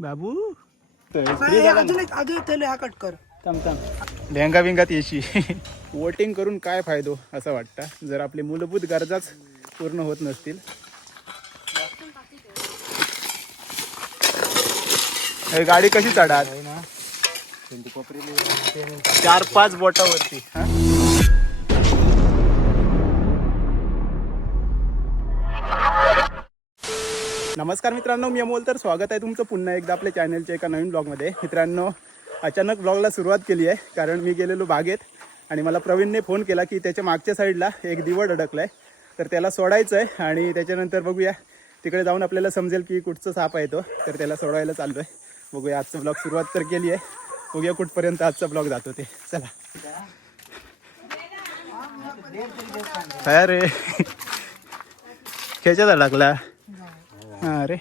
बाबू? अजून एक हा कट कर. थांब थांब. लेहंगा बिंगात येशी. वोटिंग करून काय फायदो असं वाटतं. जर आपली मूलभूत गरजाच पूर्ण होत नसतील. हे गाडी कशी चढात चार पाच बोटावरती हा? नमस्कार मित्रांनो मी अमोल. तर स्वागत आहे तुमचं पुन्हा एकदा आपल्या चॅनलच्या एका नवीन ब्लॉगमध्ये. मित्रांनो अचानक ब्लॉगला सुरुवात केली आहे कारण मी गेलेलो बागेत आणि मला प्रवीणने फोन केला की त्याच्या मागच्या साईडला एक दिवड अडकला आहे तर त्याला सोडायचं आहे आणि त्याच्यानंतर बघूया. तिकडे जाऊन आपल्याला समजेल की कुठचं साप आहे तो. तर त्याला सोडवायला चाललो आहे बघूया आजचा ब्लॉग सुरुवात तर केली आहे. बघूया कुठपर्यंत आजचा ब्लॉग जातो ते. चला. काय रे खेच्यात अडकला हा रे.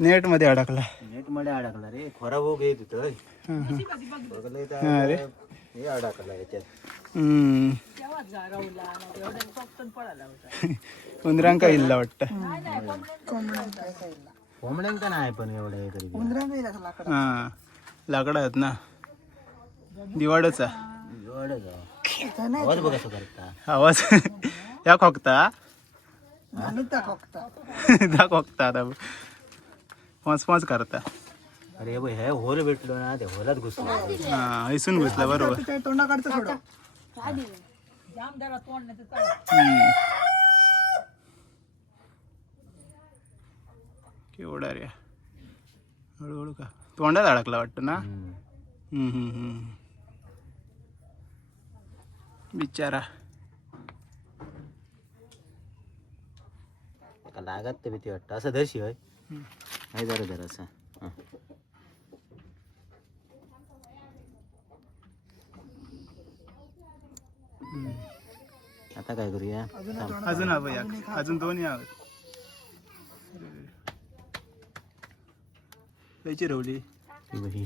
नेटमध्ये अडकला. नेटमध्ये अडकला रे. खोरा भोग येत होतं हा, हा. अडकला याच्यात. हम्म. उंदरांका इल्ला वाटतं. कोंबड्यांका नाही पण एवढं हे तरी हा. लाकडं आहेत ना. दिवाडचा जाऊ आवाज बघ कसं करता. आवाज. या खोकता. आणि त्या खोकता त्या खोकता आता फॉन्स फॉन्स करता. अरे बघ हे होल भेटलो ना ते होलात घुसलो. हा हैसून घुसला बरोबर. तिच्या तोंडाकडचं हम्म. केवढा रे. हळूहळू का? तोंडात अडकला वाटतं ना. हम्म, हम्म, हम्म. बिचारा. एका लागत ते भीती वाटतं. असं दर्शी होय. नाही जरा जरा असं. हं. आता काय करूया. अजून हवं या. अजून दोन यावं त्याची रवली. ही. ही.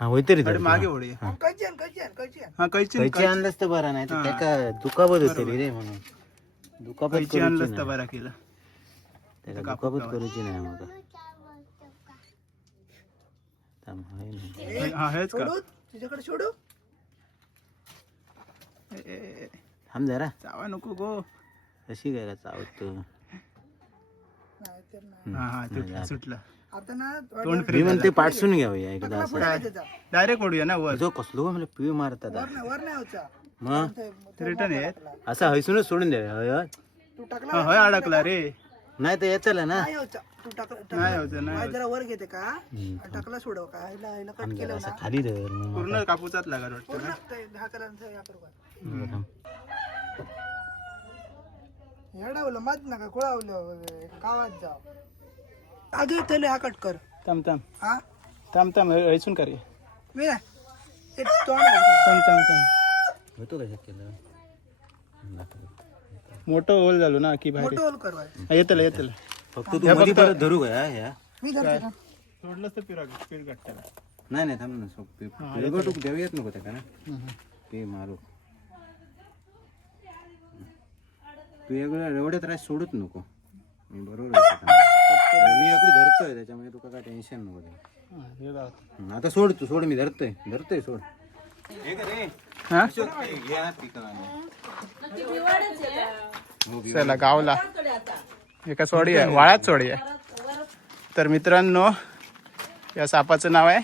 होय तरी धर. मागे ओढी. कैची आण कैची आण कैची आण. हा कैची कैची आणलंच तर बरं नाही तर त्याका दुखापत होते रे म्हणून. दुखापत आणलंच तर बरा केलं. त्याला दुखापत करूची नाही मग थांब, हाय ना. हा हेच का? सोडू तुझ्याकडे सोडू? ए, ए, ए, थांब जरा. चावा नको गो. कशी काय का चावतो नाही तर नाही. हा हा तुटलं सुटलं आता. ना तोंड मी फ्री म्हणते पाठसून घ्यावया एकदा असं. त्याचा डायरेक्ट ओढूया ना वर. जो कसलो मारतात वर नाही वर नाही होता मग रिटर्न येत असं हैसूनच सोडून द्या हय, हय. तू टाकला हा होय अडकला रे. नाही तर येतला ना. नाही होता तू टाकला नाही होतं नाही टाकला जरा वर घेते का. टाकला सोडव कट केलं ना. खाली धर पूर्ण कापूचात लागत वाटतं दहा करांचं या मात नका कुळावलं गावात जाव थैली हा कट कर. थांब थांब. हा? थांब थांब हैसून कर मी ना ते तोंड घालतो. थांब थांब थांब. होतो कशा केलं मोठं होल झालो ना की भारी. मोठं होल. हा, येतलं येतलं. फक्त तू मध्ये परत धरू का ह्या मी धरते का? सोडलंच तर पिरा पीर गाठत्याला नाही नाही थांब ना सो पे- पिळगटूक देऊ येत नको त्या ना? पे मारू. तू एवढं एवढ्या त्रास सोडूच नको. मी बरोबर आहे. मी आपली धरतोय त्याच्यामुळे तुका काय टेन्शन नको. ते. हा, हे बघ. हं, आता सोड तू सोड मी धरतोय. धरतोय सोड. हा? चला गावला एका सोडी आहे वाळात सोडी आहे तर मित्रांनो या सापाचं नाव आहे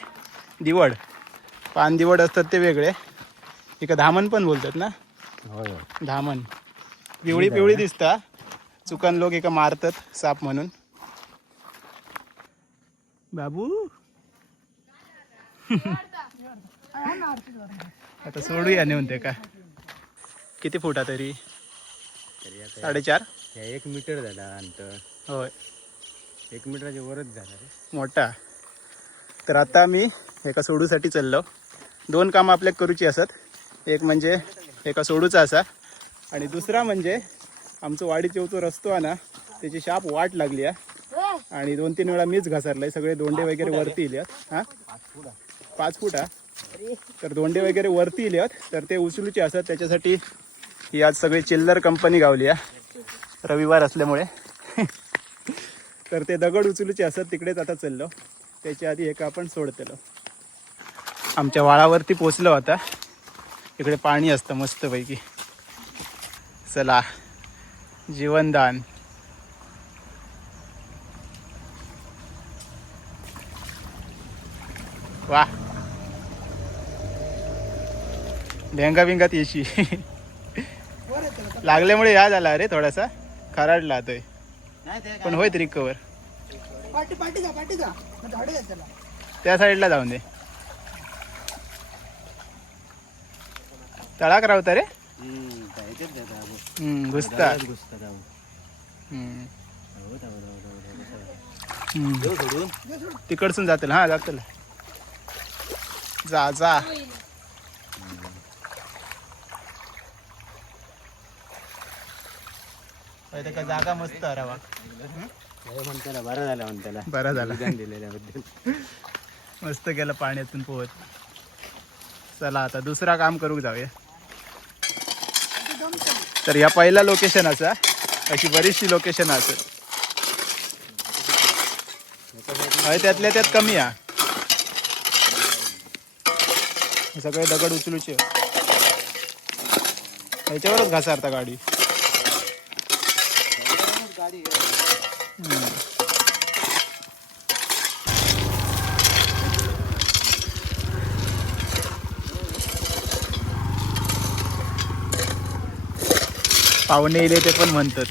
दिवड पान दिवड असतात ते वेगळे एका धामण पण बोलतात ना धामण पिवळी पिवळी दिसता चुकन लोक एका मारतात साप म्हणून बाबू आता सोडूया नेऊन ते का? किती फुटा तरी? साडेचार? एक मीटर झाला अंतर. होय. एक मीटरच्या वरच झाला रे. मोठा. तर आता मी एका सोडूसाठी चाललो. दोन कामं आपल्याक करूची असत. एक म्हणजे एका सोडूचा असा. आणि दुसरा म्हणजे आमचं वाडी चौचो रस्तो आहे ना त्याची शाप वाट लागली आहे. आणि दोन तीन वेळा मीच घसरलाय. सगळे दोंडे वगैरे वरती इले हा? पाच फूट हा तर दोंडे वगैरे वरती इले तर ते उचलूचे असतात. त्याच्यासाठी ही आज सगळी चिल्लर कंपनी गावली आहे. रविवार असल्यामुळे. तर ते दगड उचलूचे असत तिकडेच आता चाललो. त्याच्या आधी एका आपण सोडतलो. आमच्या वाळावरती पोचलो आता. इकडे पाणी असतं मस्तपैकी. चला. जीवनदान. वा. लेहंगा बिंगात येशी? लागल्यामुळे या झाला रे थोडासा. खराडला आता. पण होय आहे त्याला त्या साईडला जाऊन दे. तळाक रावता रे? हम्म, घुसता. तिकडसून जातील हा जातील. जा जा. का जागा मस्त रावा. म्हणताना बरं झालं म्हणताना बरा झाला. दिलेल्याबद्दल. मस्त गेलं पाण्यातून पोहत. चला आता दुसरा काम करू जाऊया. तर या पहिला लोकेशन असा अशी बरीचशी लोकेशन असत त्यातल्या त्यात कमी हे सगळे दगड उचलूचे. ह्याच्यावरच घासारता गाडी. पाहुणे येले ते पण म्हणतात.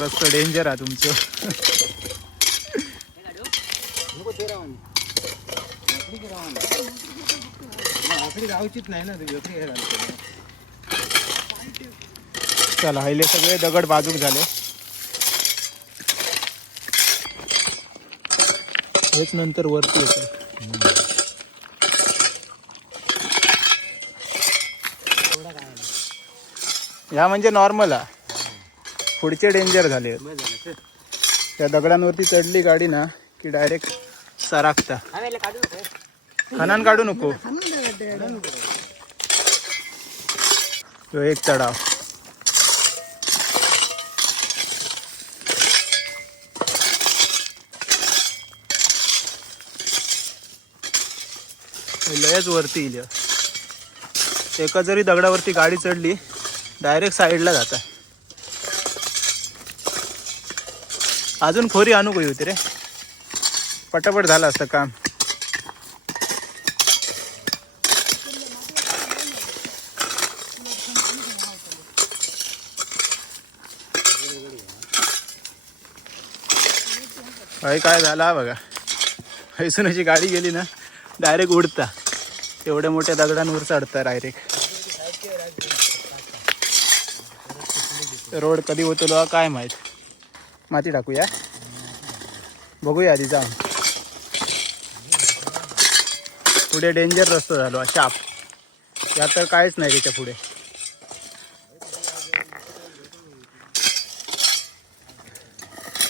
रस्ता डेंजर आहे तुमचं. नाही ना हे चला हिले सगळे दगड बाजूक झाले. हेच नंतर वरती येते. ह्या म्हणजे नॉर्मल हा पुढचे डेंजर झाले. त्या दगडांवरती चढली गाडी ना की डायरेक्ट सरागता खनान काढू नको. तो एक चढाव लयच वरती येईल हे. एका जरी दगडावरती गाडी चढली डायरेक्ट साईडला जाता अजून खोरी आणू गई होती रे? पटापट झालं असतं काम. भाई काय झाला बघा. हैसून अशी गाडी गेली ना डायरेक्ट उडता. एवढ्या मोठ्या दगडांवर चढता डायरेक्ट रोड कधी होतो काय माहीत. माती टाकूया. बघूया आधी जाऊन. पुढे डेंजर रस्ता झालो शाप. यात तर काहीच नाही त्याच्या पुढे.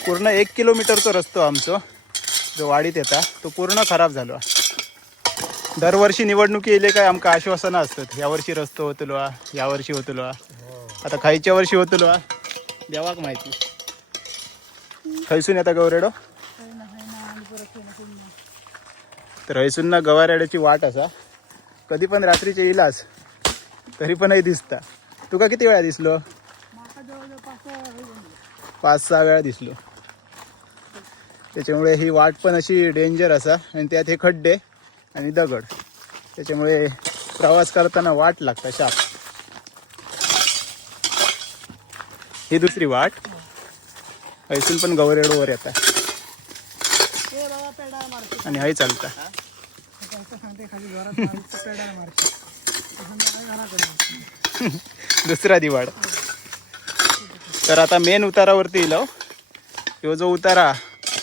पूर्ण एक किलोमीटरचा रस्तो आमचो. जो वाडीत येता तो पूर्ण खराब झालो. दरवर्षी निवडणुकी येले काय आमकां आश्वासनं असतात. यावर्षी रस्तो होतलो यावर्षी होतलो आता खायच्या वर्षी होतलो हा. देवाक माहिती. खैसून येता गवरेडो तर हयसून ना गवारेड्याची वाट असा. कधी पण रात्रीचे इलास तरी पण दिसता. तुका किती वेळा दिसलो. पाच सहा वेळा दिसलो. त्याच्यामुळे ही वाट पण अशी डेंजर असा. आणि त्यात हे खड्डे आणि दगड. त्याच्यामुळे प्रवास करताना वाट लागता शाप. ही दुसरी वाट. हैसून पण गवरेडोवर येता आणि हय चालता. दुसरा दिवाड. तर आता मेन उतारावरती येलो हो. ह्यो जो उतारा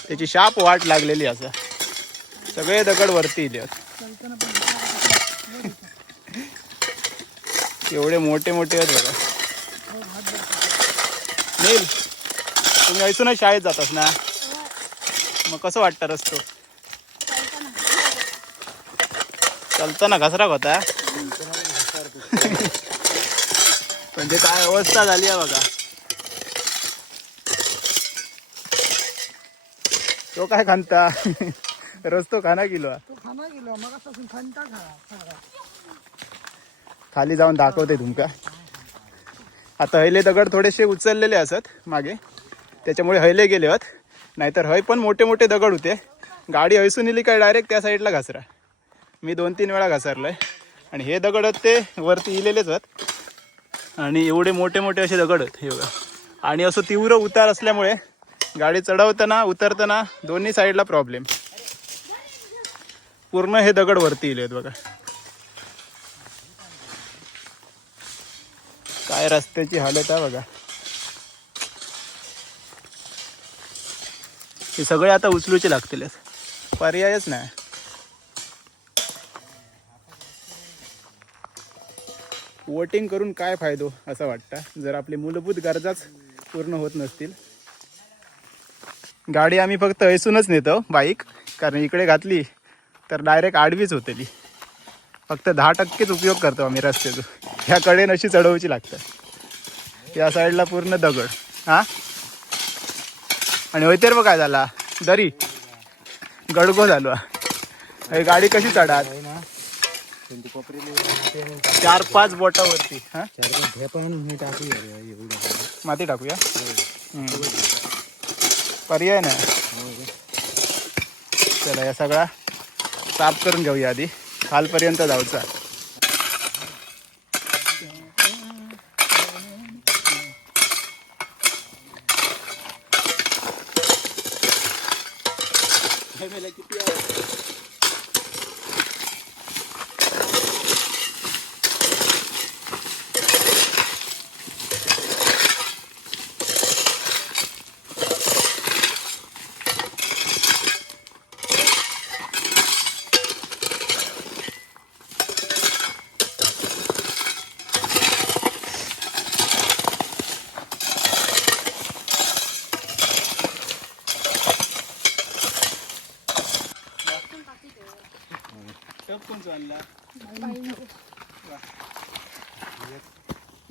त्याची शाप वाट लागलेली असा. सगळे दगड वरती इले एवढे मोठे मोठे आहेत बघा. नील तुम्ही ऐसूनच शाळेत जातात ना? मग कसं वाटतं रस्तो? चालताना घसराक होता. म्हणजे काय अवस्था झाली आहे बघा. तो काय खांता रस्तो खाना किलो. तो खाना गेलो खाली जाऊन दाखवते तुमका. आता हैले दगड थोडेसे उचललेले असत मागे. त्याच्यामुळे हैले गेले होत. नाहीतर हय पण मोठे मोठे दगड होते. गाडी हैसून इली काय डायरेक्ट त्या साईडला घसरा. मी दोन तीन वेळा घसरलोय. आणि हे दगड होत ते वरती इलेलेच आहेत. आणि एवढे मोठे मोठे असे दगड होत हे बघा. आणि असं तीव्र उतार असल्यामुळे गाडी चढवताना उतरताना दोन्ही साईडला प्रॉब्लेम पूर्ण हे दगड वरती इले आहेत बघा. काय रस्त्याची हालत आहे बघा. हे सगळे आता उचलूचे लागतील. पर्यायच नाही. वोटिंग करून काय फायदो असं वाटतं? जर आपली मूलभूत गरजाच पूर्ण होत नसतील. गाडी आम्ही फक्त ऐसूनच नेतो बाईक. कारण इकडे घातली तर डायरेक्ट आडवीच होतेली. फक्त दहा टक्केच उपयोग करतो आम्ही रस्त्याचा ह्या कडेन अशी चढवची लागतं. या साईडला पूर्ण दगड. हा? आणि वैतर बघ काय झाला. दरी. गडगो झालो. हे गाडी कशी चढात चार पाच बोटावरती हां? माती टाकूया? पर्याय ना चला या सगळा साफ करून घेऊया आधी. खालपर्यंत जाऊचा.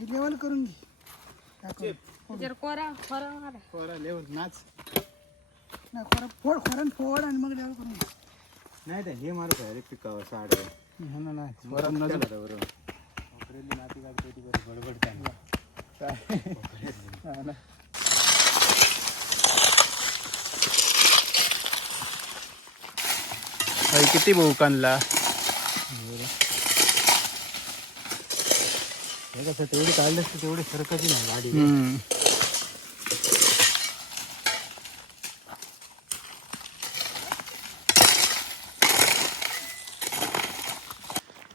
लेवल करून घे. जर कोरा कोरा मारा. नाच. नाही खोरा फोड खोरण फोड आणि मग लेवल करून घे. नाही ते हे मारत आहे पिकावर साड हा. भाई किती भाऊ कानला कसं तेवढी काढलंस तर तेवढी सरकची नाही गाडी. हम्म.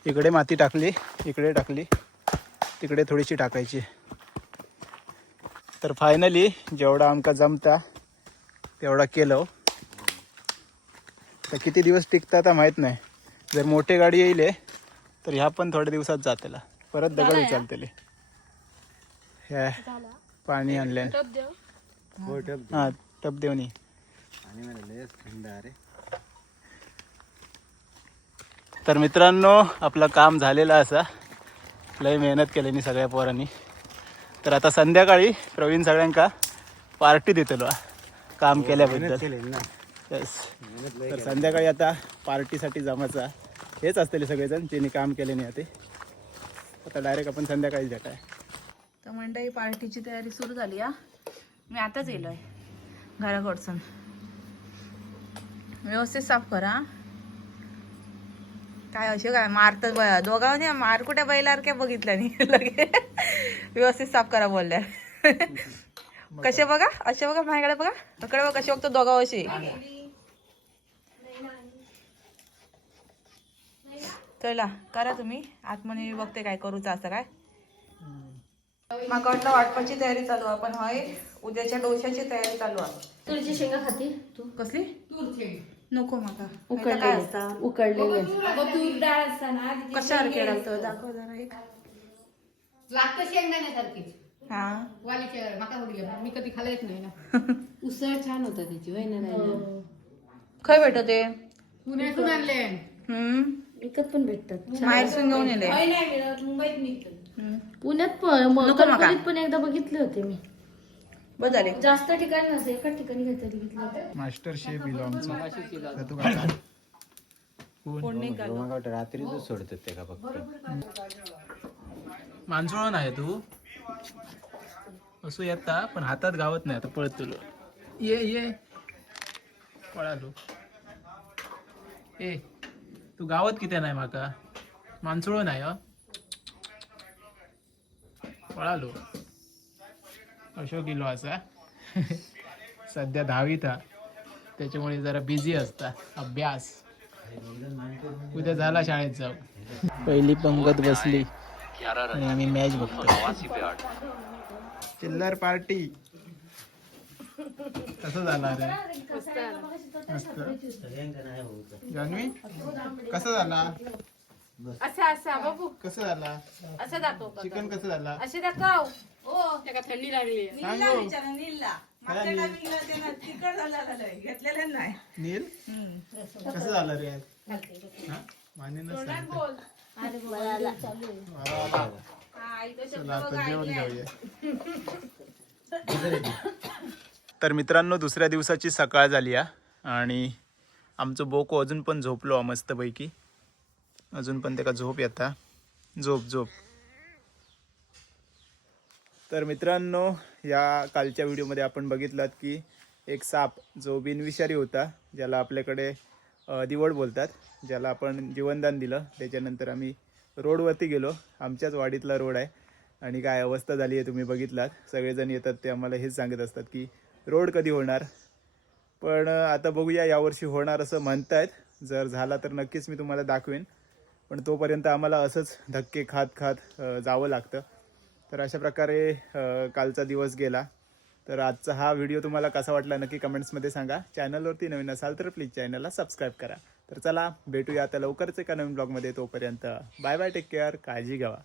इकडे माती टाकली इकडे टाकली तिकडे थोडीशी टाकायची. तर फायनली जेवढा आमका जमता तेवढा केलं हो. तर किती दिवस टिकता आता माहीत नाही. जर मोठी गाडी येईल तर ह्या पण थोड्या दिवसात जातेला. परत दगड उचलतेले ह्या पाणी देऊ. हो टप हा रे. तर मित्रांनो आपलं काम झालेलं असा. लय मेहनत केली सगळ्या पोरांनी. तर आता संध्याकाळी प्रवीण सगळ्यांका पार्टी देतलो हा, काम केल्याबद्दल. केलेली ना. येस तर संध्याकाळी आता पार्टीसाठी जमायचा हेच असतील सगळेजण ज्यांनी काम केले नाही ते आता डायरेक्ट आपण संध्याकाळी भेटाय. तर मंडळी पार्टीची तयारी सुरू झाली हा. मी आताच येलोय घराकडसून व्यवस्थित साफ करा. काय असे काय मारतात बया दोघांनी मार कुठे बैलारख्या बघितल्या नाही लगे. व्यवस्थित साफ करा बोलल्या. कसे बघा? असे बघा माझ्याकडे बघा. इकडे बघा कसे बघतो दोघा अशी चला करा तुम्ही. आतमध्ये मी बघते काय करूचं असं काय. माका वाटलं वाटपाची तयारी चालू आहे. पण हय उद्याच्या डोशाची तयारी चालू आहे. तुळची शेंगा खाती? तू? कसली? नको माका. नाहीतर उकडलेले. काय असता? उकडलेले. तूर डाळ असताना कशावर केला होतं? दाखव जरा एक. लागतं शेंगदाण्यासारखीच हा. वालीच्या माका थोडी मी कधी खाल्लेच नाही ना. उसळ छान होता त्याची होय ना राहिलं? खय भेटत ते? पुण्यातून आणले. हम्म. विकत पण भेटतात. माहेरसून घेऊन येले मुंबईत मिळतं. पुण्यात पण नको नका. गणपतीत पण एकदा बघितले होते मी. बस झाले जास्त ठिकाणी नसते एका ठिकाणी काहीतरी घेतलं होतं. मास्टर शेफ इलो आमचा. तर तू काय खाणार? कोण? नाही का मला वाटतं रात्रीच सोडतात ते का फक्त? नाही तू? असू येता पण हातात गावत नाही आता पळत तुलो. ये ये. पळालो. ए. तू गावत किती नाही माका? माणसोळ नाही ह? पळालो. अशोक किलो असा सध्या दहावीत हा? त्याच्यामुळे जरा बिझी असता. अभ्यास. उद्या झाला शाळेत जाऊ. पहिली पंगत बसली. आणि आम्ही मॅच बघतो चिल्लर पार्टी. कसं झाला रे मस्त जान्हवी? कसा झाला असा असा बाबू कसं झाला असं दाखव चिकन कसं झाला असे दाखव. हो त्याला थंडी लागली नील. कसं झालं रे? हा? वा, वा, वा. चला आता जेवण घेऊया. तर मित्रांनो दुसऱ्या दिवसाची सकाळ झाली आहे आणि आमचं बोको अजून पण झोपलो मस्तपैकी. अजून पण त्याला झोप येता झोप झोप. तर मित्रांनो या कालच्या व्हिडिओमध्ये आपण बघितलात की एक साप जो बिनविषारी होता ज्याला आपल्याकडे दिवड बोलतात ज्याला आपण जीवनदान दिलं. त्याच्यानंतर आम्ही रोडवरती गेलो. आमच्याच वाडीतला रोड आहे. आणि काय अवस्था झाली आहे तुम्ही बघितलात. सगळेजण येतात ते आम्हाला हेच सांगत असतात की रोड कधी होणार? पण आता बघूया यावर्षी होणार असं म्हणतायत. जर झाला तर नक्कीच मी तुम्हाला दाखवेन. पण तोपर्यंत आम्हाला असंच धक्के खात खात जावं लागतं. तर अशा प्रकारे कालचा दिवस गेला. तर आजचा हा व्हिडिओ तुम्हाला कसा वाटला नक्की कमेंट्समध्ये सांगा. चॅनलवरती नवीन असाल तर प्लीज चॅनलला सबस्क्राईब करा. तर चला भेटूया आता लवकरच एका नवीन ब्लॉगमध्ये. तोपर्यंत बाय बाय टेक केअर काळजी घ्यावा.